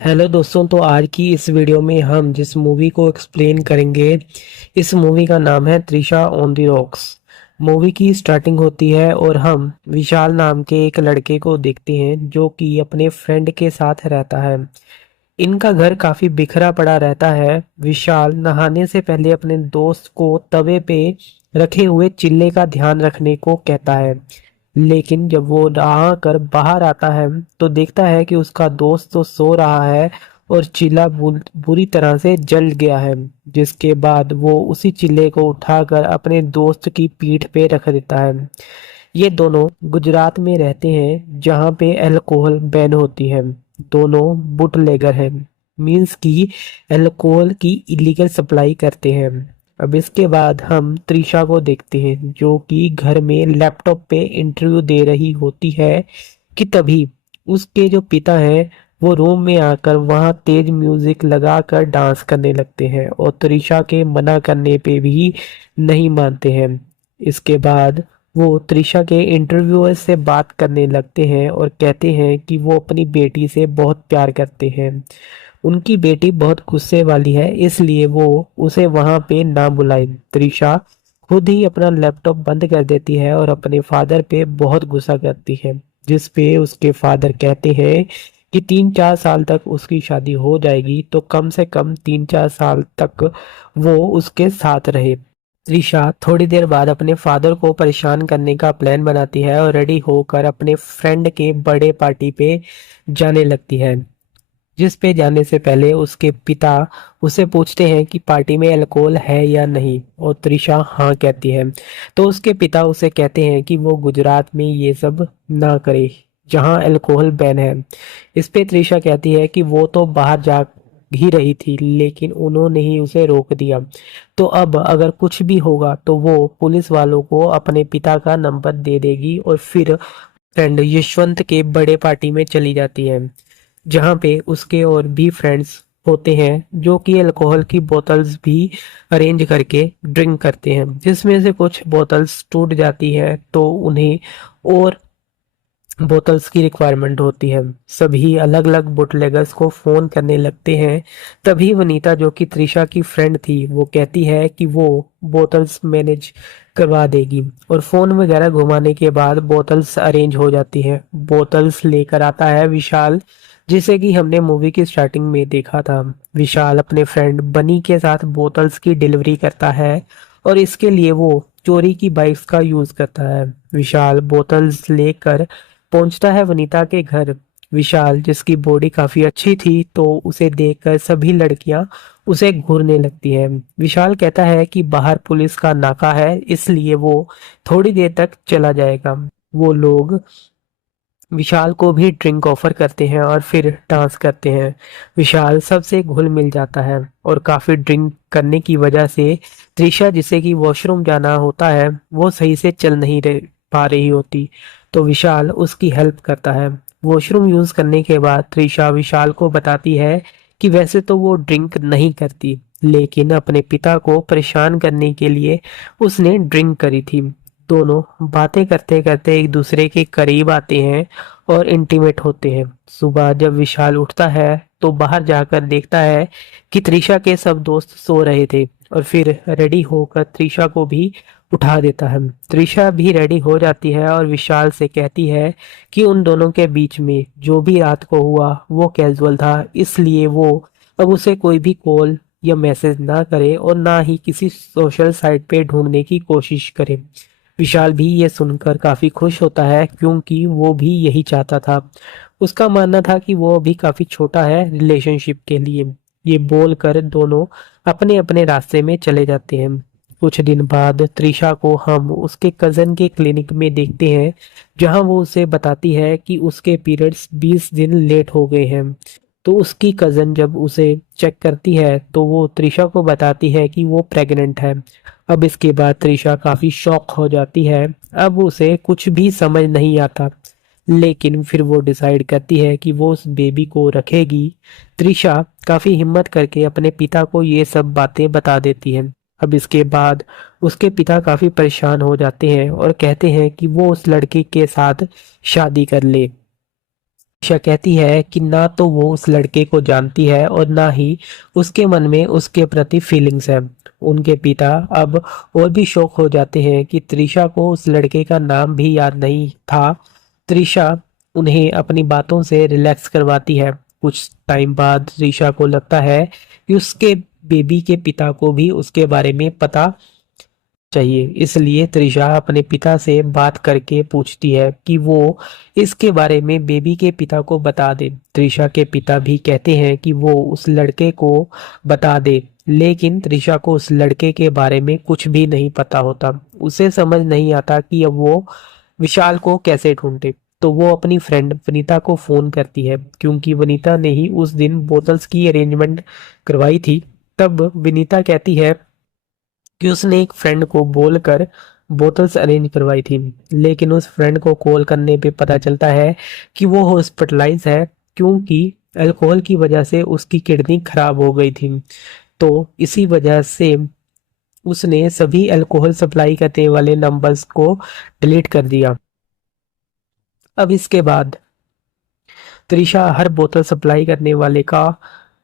Hello दोस्तों, तो आज की इस वीडियो में हम जिस मूवी को एक्सप्लेन करेंगे, इस मूवी का नाम है Trisha on the rocks. Movie की स्टार्टिंग होती है और हम विशाल नाम के एक लड़के को देखते हैं जो कि अपने फ्रेंड के साथ रहता है। इनका घर काफी बिखरा पड़ा रहता है। विशाल नहाने से पहले अपने दोस्त को तवे पे रखे हुए चिल्ले का ध्यान रखने को कहता है, लेकिन जब वो नहा कर बाहर आता है तो देखता है कि उसका दोस्त तो सो रहा है और चिल्ला बुरी तरह से जल गया है। जिसके बाद वो उसी चिल्ले को उठाकर अपने दोस्त की पीठ पे रख देता है। ये दोनों गुजरात में रहते हैं जहाँ पे अल्कोहल बैन होती है। दोनों बुटलेगर हैं, मीन्स की अल्कोहल की इलीगल सप्लाई करते हैं। अब इसके बाद हम त्रिशा को देखते हैं जो कि घर में लैपटॉप पे इंटरव्यू दे रही होती है कि तभी उसके जो पिता हैं वो रूम में आकर वहाँ तेज म्यूजिक लगाकर डांस करने लगते हैं और त्रिशा के मना करने पे भी नहीं मानते हैं। इसके बाद वो त्रिशा के इंटरव्यूअर से बात करने लगते हैं और कहते हैं कि वो अपनी बेटी से बहुत प्यार करते हैं। उनकी बेटी बहुत गुस्से वाली है, इसलिए वो उसे वहां पे ना बुलाए। त्रिशा खुद ही अपना लैपटॉप बंद कर देती है और अपने फादर पे बहुत गुस्सा करती है, जिस पे उसके फादर कहते हैं कि 3-4 साल तक उसकी शादी हो जाएगी तो कम से कम 3-4 साल तक वो उसके साथ रहे। त्रिशा थोड़ी देर बाद अपने फादर को परेशान करने का प्लान बनाती है और रेडी होकर अपने फ्रेंड के बर्थडे पार्टी पे जाने लगती है, जिस पे जाने से पहले उसके पिता उसे पूछते हैं कि पार्टी में अल्कोहल है या नहीं, और त्रिशा हाँ कहती है। तो उसके पिता उसे कहते हैं कि वो गुजरात में ये सब ना करे जहाँ अल्कोहल बैन है। इस पे त्रिशा कहती है कि वो तो बाहर जा ही रही थी लेकिन उन्होंने ही उसे रोक दिया, तो अब अगर कुछ भी होगा तो वो पुलिस वालों को अपने पिता का नंबर दे देगी और फिर फ्रेंड यशवंत के बड़े पार्टी में चली जाती है जहाँ पे उसके और भी फ्रेंड्स होते हैं जो कि अल्कोहल की बोतल्स भी अरेंज करके ड्रिंक करते हैं, जिसमें से कुछ बोतल्स टूट जाती है तो उन्हें और बोतल्स की रिक्वायरमेंट होती है। सभी अलग अलग बुटलेगर्स को फोन करने लगते हैं। तभी वनीता जो कि त्रिशा की फ्रेंड थी वो कहती है कि वो बोतल्स मैनेज करवा देगी और फोन वगैरह घुमाने के बाद बोतल्स अरेंज हो जाती है। बोतल्स लेकर आता है विशाल, जिसे कि हमने मूवी की स्टार्टिंग में देखा था। विशाल अपने फ्रेंड बनी के साथ बोतल्स की डिलीवरी करता है और इसके लिए वो चोरी की बाइक्स का यूज करता है। विशाल बोतल्स लेकर पहुंचता है वनीता के घर। विशाल जिसकी बॉडी काफी अच्छी थी तो उसे देखकर सभी लड़कियां उसे घूरने लगती हैं। विशाल कहता है कि बाहर पुलिस का नाका है इसलिए वो थोड़ी देर तक चला जाएगा। वो लोग विशाल को भी ड्रिंक ऑफर करते हैं और फिर डांस करते हैं। विशाल सबसे घुल मिल जाता है और काफी ड्रिंक करने की वजह से त्रिशा जिसे कि वॉशरूम जाना होता है वो सही से चल नहीं पा रही होती, तो विशाल उसकी हेल्प करता है। वॉशरूम यूज करने के बाद त्रिशा विशाल को बताती है कि वैसे तो वो ड्रिंक नहीं करती लेकिन अपने पिता को परेशान करने के लिए उसने ड्रिंक करी थी। दोनों बातें करते करते एक दूसरे के करीब आते हैं और इंटीमेट होते हैं। सुबह जब विशाल उठता है तो बाहर जाकर देखता है कि त्रिशा के सब दोस्त सो रहे थे और फिर रेडी होकर त्रिशा को भी उठा देता है। त्रिशा भी रेडी हो जाती है और विशाल से कहती है कि उन दोनों के बीच में जो भी रात को हुआ वो कैजुअल था, इसलिए वो अब उसे कोई भी कॉल या मैसेज ना करे और ना ही किसी सोशल साइट पे ढूंढने की कोशिश करे। विशाल भी ये सुनकर काफी खुश होता है क्योंकि वो भी यही चाहता था। उसका मानना था कि वो अभी काफी छोटा है रिलेशनशिप के लिए। ये बोलकर दोनों अपने अपने रास्ते में चले जाते हैं। कुछ दिन बाद त्रिशा को हम उसके कजन के क्लिनिक में देखते हैं जहां वो उसे बताती है कि उसके पीरियड्स 20 दिन लेट हो गए हैं। तो उसकी कजन जब उसे चेक करती है तो वो त्रिशा को बताती है कि वो प्रेग्नेंट है। अब इसके बाद त्रिशा काफी शॉक हो जाती है। अब उसे कुछ भी समझ नहीं आता लेकिन फिर वो डिसाइड करती है कि वो उस बेबी को रखेगी। त्रिशा काफी हिम्मत करके अपने पिता को ये सब बातें बता देती है। अब इसके बाद उसके पिता काफी परेशान हो जाते हैं और कहते हैं कि वो उस लड़के के साथ शादी कर ले। त्रिशा कहती है कि ना तो वो उस लड़के को जानती है और ना ही उसके मन में उसके प्रति फीलिंग्स है। उनके पिता अब और भी शौक हो जाते हैं कि त्रिशा को उस लड़के का नाम भी याद नहीं था। त्रिशा उन्हें अपनी बातों से रिलैक्स करवाती है। कुछ टाइम बाद त्रिशा को लगता है कि उसके बेबी के पिता को भी उसके बारे में पता चाहिए। इसलिए त्रिशा अपने पिता से बात करके पूछती है कि वो इसके बारे में बेबी के पिता को बता दे। त्रिशा के पिता भी कहते हैं कि वो उस लड़के को बता दे, लेकिन त्रिशा को उस लड़के के बारे में कुछ भी नहीं पता होता। उसे समझ नहीं आता कि अब वो विशाल को कैसे ढूंढे। तो वो अपनी फ्रेंड वनीता को फोन करती है, क्योंकि वनीता ने ही उस दिन बोतल्स की अरेंजमेंट करवाई थी। तब विनीता कहती है कि उसने एक फ्रेंड को बोलकर बोतल्स अरेंज करवाई थी, लेकिन उस फ्रेंड को कॉल करने पे पता चलता है कि वो हॉस्पिटलाइज है, क्योंकि अल्कोहल की वजह से उसकी किडनी खराब हो गई थी। तो इसी वजह से उसने सभी अल्कोहल सप्लाई करने वाले नंबर्स को डिलीट कर दिया। अब इसके बाद त्रिशा हर बोतल सप्लाई करने वाले का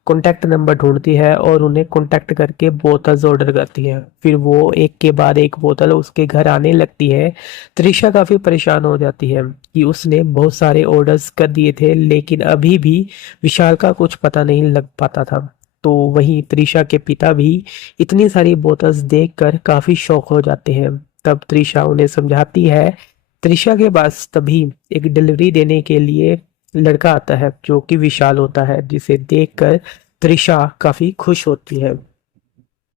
कॉन्टैक्ट नंबर ढूंढती है और उन्हें कॉन्टैक्ट करके बोतल्स ऑर्डर करती है। फिर वो एक के बाद एक बोतल उसके घर आने लगती है। त्रिशा काफी परेशान हो जाती है कि उसने बहुत सारे ऑर्डर्स कर दिए थे, लेकिन अभी भी विशाल का कुछ पता नहीं लग पाता था। तो वहीं त्रिशा के पिता भी इतनी सारी बोतल्स देखकर काफी शॉक हो जाते हैं। तब त्रिशा उन्हें समझाती है। त्रिशा के पास तभी एक डिलीवरी देने के लिए लड़का आता है, जो कि विशाल होता है, जिसे देखकर त्रिशा काफी खुश होती है।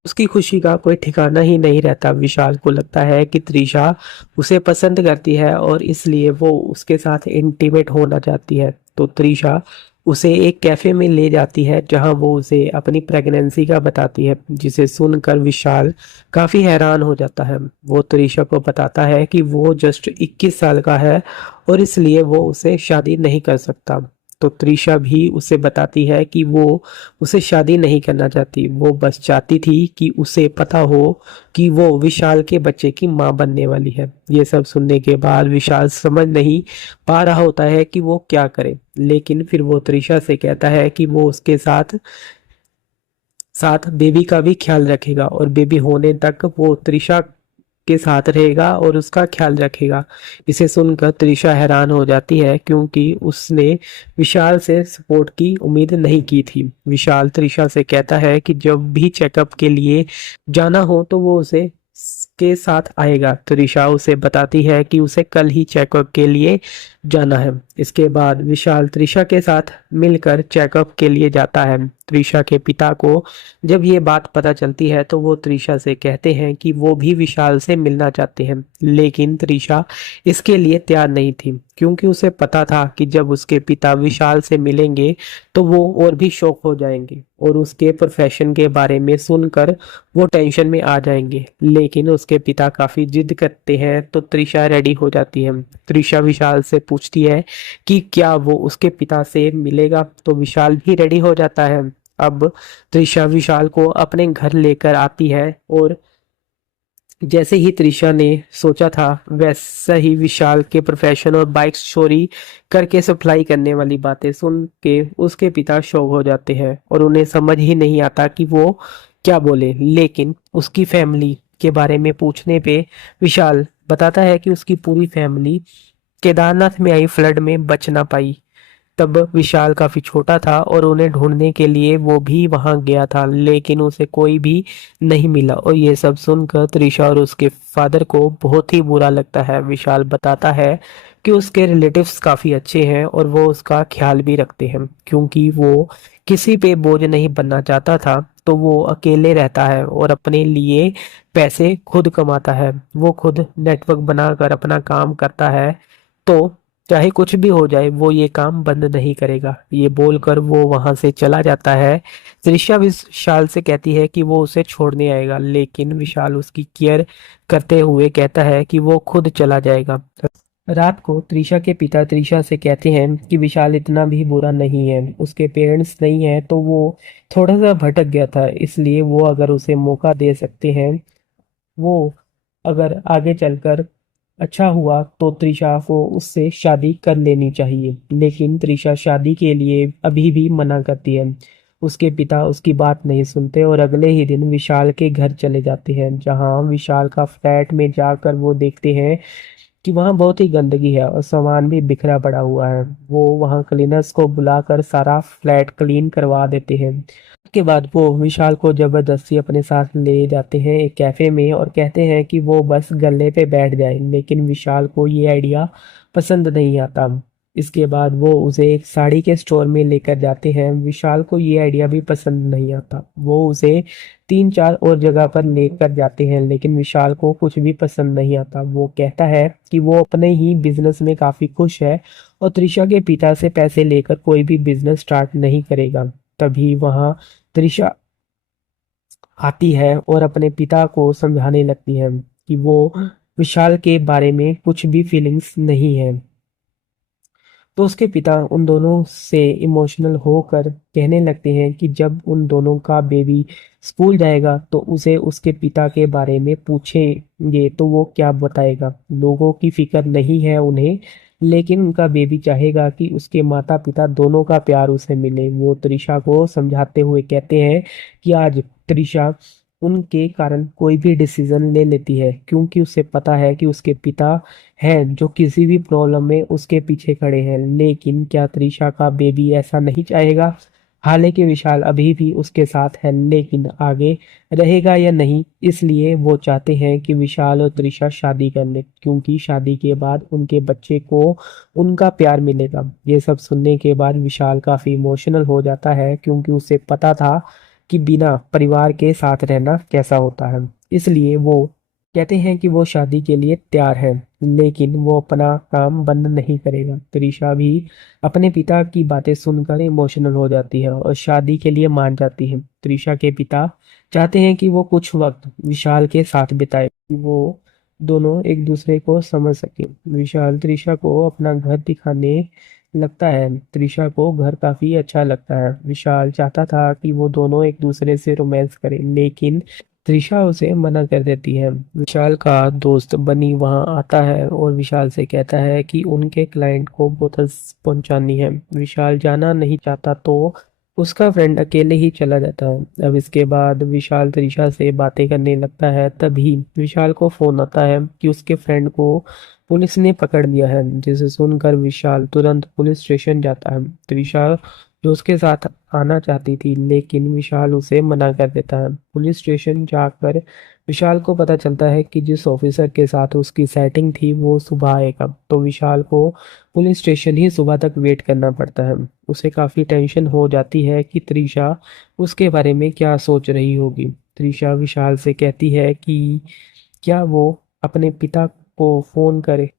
उसकी खुशी का कोई ठिकाना ही नहीं रहता। विशाल को लगता है कि त्रिशा उसे पसंद करती है और इसलिए वो उसके साथ इंटीमेट होना चाहती है। तो त्रिशा उसे एक कैफे में ले जाती है, जहां वो उसे अपनी प्रेगनेंसी का बताती है, जिसे सुनकर विशाल काफी हैरान हो जाता है। वो त्रिशा को बताता है कि वो जस्ट 21 साल का है और इसलिए वो उसे शादी नहीं कर सकता। तो त्रिशा भी उसे बताती है कि वो उसे शादी नहीं करना चाहती, वो बस चाहती थी कि उसे पता हो कि वो विशाल के बच्चे की माँ बनने वाली है। ये सब सुनने के बाद विशाल समझ नहीं पा रहा होता है कि वो क्या करे, लेकिन फिर वो त्रिशा से कहता है कि वो उसके साथ साथ बेबी का भी ख्याल रखेगा और बेबी होने तक वो त्रिशा के साथ रहेगा और उसका ख्याल रखेगा। इसे सुनकर त्रिशा हैरान हो जाती है, क्योंकि उसने विशाल से सपोर्ट की उम्मीद नहीं की थी। विशाल त्रिशा से कहता है कि जब भी चेकअप के लिए जाना हो तो वो उसे के साथ आएगा। त्रिशा उसे बताती है कि उसे कल ही चेकअप के लिए जाना है। इसके बाद विशाल त्रिशा के साथ मिलकर चेकअप के लिए जाता है। त्रिशा के पिता को जब ये बात पता चलती है तो वो त्रिशा से कहते हैं कि वो भी विशाल से मिलना चाहते हैं, लेकिन त्रिशा इसके लिए तैयार नहीं थी, क्योंकि उसे पता था कि जब उसके पिता विशाल से मिलेंगे तो वो और भी शॉक हो जाएंगे और उसके प्रोफेशन के बारे में सुनकर वो टेंशन में आ जाएंगे। लेकिन उसके पिता काफी जिद करते हैं, तो त्रिशा रेडी हो जाती है। त्रिशा विशाल से पूछती है कि क्या वो उसके पिता से मिलेगा, तो विशाल भी रेडी हो जाता है। अब त्रिशा विशाल को अपने घर लेकर आती है और जैसे ही त्रिशा ने सोचा था, वैसा ही विशाल के प्रोफेशन और बाइक चोरी करके सप्लाई करने वाली बातें सुन के उसके पिता शॉक हो जाते हैं और उन्हें समझ ही नहीं आता कि वो क्या बोले। लेकिन उसकी फैमिली के बारे में पूछने पे विशाल बताता है कि उसकी पूरी फैमिली केदारनाथ में आई फ्लड में बच ना पाई। तब विशाल काफी छोटा था और उन्हें ढूंढने के लिए वो भी वहां गया था, लेकिन उसे कोई भी नहीं मिला। और ये सब सुनकर त्रिशा और उसके फादर को बहुत ही बुरा लगता है। विशाल बताता है कि उसके रिलेटिव्स काफी अच्छे हैं और वो उसका ख्याल भी रखते हैं, क्योंकि वो किसी पे बोझ नहीं बनना चाहता था। तो वो अकेले रहता है और अपने लिए पैसे खुद कमाता है। वो खुद नेटवर्क बनाकर अपना काम करता है, तो चाहे कुछ भी हो जाए वो ये काम बंद नहीं करेगा। ये बोलकर वो वहां से चला जाता है। त्रिशा विशाल से कहती है कि वो उसे छोड़ने आएगा, लेकिन विशाल उसकी केयर करते हुए कहता है कि वो खुद चला जाएगा। रात को त्रिशा के पिता त्रिशा से कहते हैं कि विशाल इतना भी बुरा नहीं है, उसके पेरेंट्स नहीं है तो वो थोड़ा सा भटक गया था, इसलिए वो अगर उसे मौका दे सकते हैं, वो अगर आगे चलकर अच्छा हुआ तो त्रिशा को उससे शादी कर लेनी चाहिए, लेकिन त्रिशा शादी के लिए अभी भी मना करती है। उसके पिता उसकी बात नहीं सुनते और अगले ही दिन विशाल के घर चले जाते हैं, जहां विशाल का फ्लैट में जाकर वो देखते हैं कि वहाँ बहुत ही गंदगी है और सामान भी बिखरा पड़ा हुआ है। वो वहाँ क्लीनर्स को बुलाकर सारा फ्लैट क्लीन करवा देते हैं। उसके बाद वो विशाल को जबरदस्ती अपने साथ ले जाते हैं एक कैफे में और कहते हैं कि वो बस गल्ले पे बैठ जाए, लेकिन विशाल को ये आइडिया पसंद नहीं आता। इसके बाद वो उसे एक साड़ी के स्टोर में लेकर जाते हैं। विशाल को ये आइडिया भी पसंद नहीं आता। वो उसे 3-4 और जगह पर लेकर जाते हैं, लेकिन विशाल को कुछ भी पसंद नहीं आता। वो कहता है कि वो अपने ही बिजनेस में काफी खुश है और त्रिशा के पिता से पैसे लेकर कोई भी बिजनेस स्टार्ट नहीं करेगा। तभी वहाँ त्रिशा आती है और अपने पिता को समझाने लगती है कि वो विशाल के बारे में कुछ भी फीलिंग्स नहीं है। तो उसके पिता उन दोनों से इमोशनल होकर कहने लगते हैं कि जब उन दोनों का बेबी स्कूल जाएगा तो उसे उसके पिता के बारे में पूछेंगे तो वो क्या बताएगा। लोगों की फिक्र नहीं है उन्हें, लेकिन उनका बेबी चाहेगा कि उसके माता पिता दोनों का प्यार उसे मिले। वो त्रिशा को समझाते हुए कहते हैं कि आज त्रिशा उनके कारण कोई भी डिसीजन ले लेती है, क्योंकि उसे पता है कि उसके पिता हैं जो किसी भी प्रॉब्लम में उसके पीछे खड़े हैं। लेकिन क्या त्रिशा का बेबी ऐसा नहीं चाहेगा? हालांकि विशाल अभी भी उसके साथ है, लेकिन आगे रहेगा या नहीं, इसलिए वो चाहते हैं कि विशाल और त्रिशा शादी कर ले, क्योंकि शादी के बाद उनके बच्चे को उनका प्यार मिलेगा। ये सब सुनने के बाद विशाल काफी इमोशनल हो जाता है, क्योंकि उसे पता था कि बिना परिवार के साथ रहना कैसा होता है। इसलिए वो कहते हैं कि वो शादी के लिए तैयार है, लेकिन वो अपना काम बंद नहीं करेगा। त्रिशा भी अपने पिता की बातें सुनकर इमोशनल हो जाती है और शादी के लिए मान जाती है। त्रिशा के पिता चाहते हैं कि वो कुछ वक्त विशाल के साथ बिताए, वो दोनों एक दूसरे को समझ सके। विशाल त्रिशा को अपना घर दिखाने लगता है। त्रिशा को घर काफी अच्छा लगता है। विशाल चाहता था कि वो दोनों एक दूसरे से रोमांस करें, लेकिन त्रिशा उसे मना कर देती है। विशाल का दोस्त बनी वहां आता है और विशाल से कहता है कि उनके क्लाइंट को बोतल्स पहुंचानी है। विशाल जाना नहीं चाहता तो उसका फ्रेंड अकेले ही चला जाता है। अब इसके बाद विशाल त्रिशा से बातें करने लगता है। तभी विशाल को फोन आता है कि उसके फ्रेंड को पुलिस ने पकड़ लिया है, जिसे सुनकर विशाल तुरंत पुलिस स्टेशन जाता है। त्रिशा जो उसके साथ आना चाहती थी, लेकिन विशाल उसे मना कर देता है। पुलिस स्टेशन जाकर विशाल को पता चलता है कि जिस ऑफिसर के साथ उसकी सेटिंग थी वो सुबह आएगा, तो विशाल को पुलिस स्टेशन ही सुबह तक वेट करना पड़ता है। उसे काफी टेंशन हो जाती है कि त्रिशा उसके बारे में क्या सोच रही होगी। त्रिशा विशाल से कहती है कि क्या वो अपने पिता को फोन करे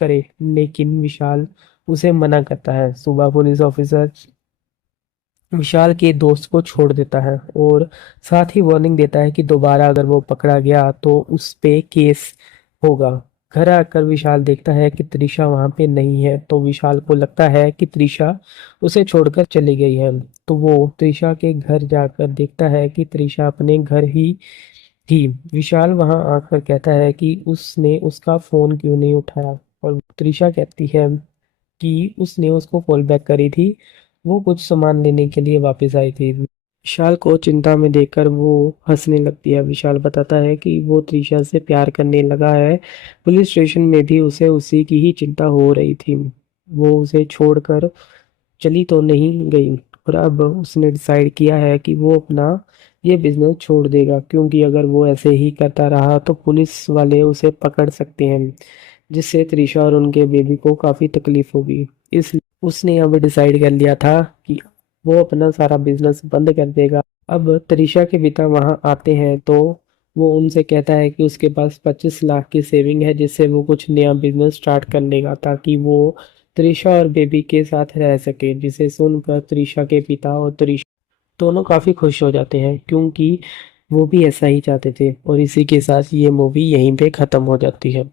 करे लेकिन विशाल उसे मना करता है। सुबह पुलिस ऑफिसर विशाल के दोस्त को छोड़ देता है और साथ ही वार्निंग देता है कि दोबारा अगर वो पकड़ा गया तो उस पे केस होगा। घर आकर विशाल देखता है कि त्रिशा वहां पे नहीं है, तो विशाल को लगता है कि त्रिशा उसे छोड़कर चली गई है। तो वो त्रिशा के घर जाकर देखता है कि त्रिशा अपने घर ही थी। विशाल वहां आकर कहता है कि उसने उसका फोन क्यों नहीं उठाया, और त्रिशा कहती है कि उसने उसको कॉल बैक करी थी, वो कुछ सामान लेने के लिए वापस आई थी। विशाल को चिंता में देखकर वो हंसने लगती है। विशाल बताता है कि वो त्रिशा से प्यार करने लगा है। पुलिस स्टेशन में भी उसे उसी की ही चिंता हो रही थी। वो उसे छोड़कर चली तो नहीं गई, और अब उसने डिसाइड किया है कि वो अपना ये बिजनेस छोड़ देगा, क्योंकि अगर वो ऐसे ही करता रहा तो पुलिस वाले उसे पकड़ सकते हैं, जिससे त्रिशा और उनके बेबी को काफ़ी तकलीफ होगी। इस उसने अब डिसाइड कर लिया था कि वो अपना सारा बिजनेस बंद कर देगा। अब त्रिशा के पिता वहां आते हैं तो वो उनसे कहता है कि उसके पास 25 लाख की सेविंग है, जिससे वो कुछ नया बिजनेस स्टार्ट कर लेगा, ताकि वो त्रिशा और बेबी के साथ रह सके। जिसे सुनकर त्रिशा के पिता और त्रिशा दोनों काफ़ी खुश हो जाते हैं, क्योंकि वो भी ऐसा ही चाहते थे। और इसी के साथ ये मूवी यहीं पे ख़त्म हो जाती है।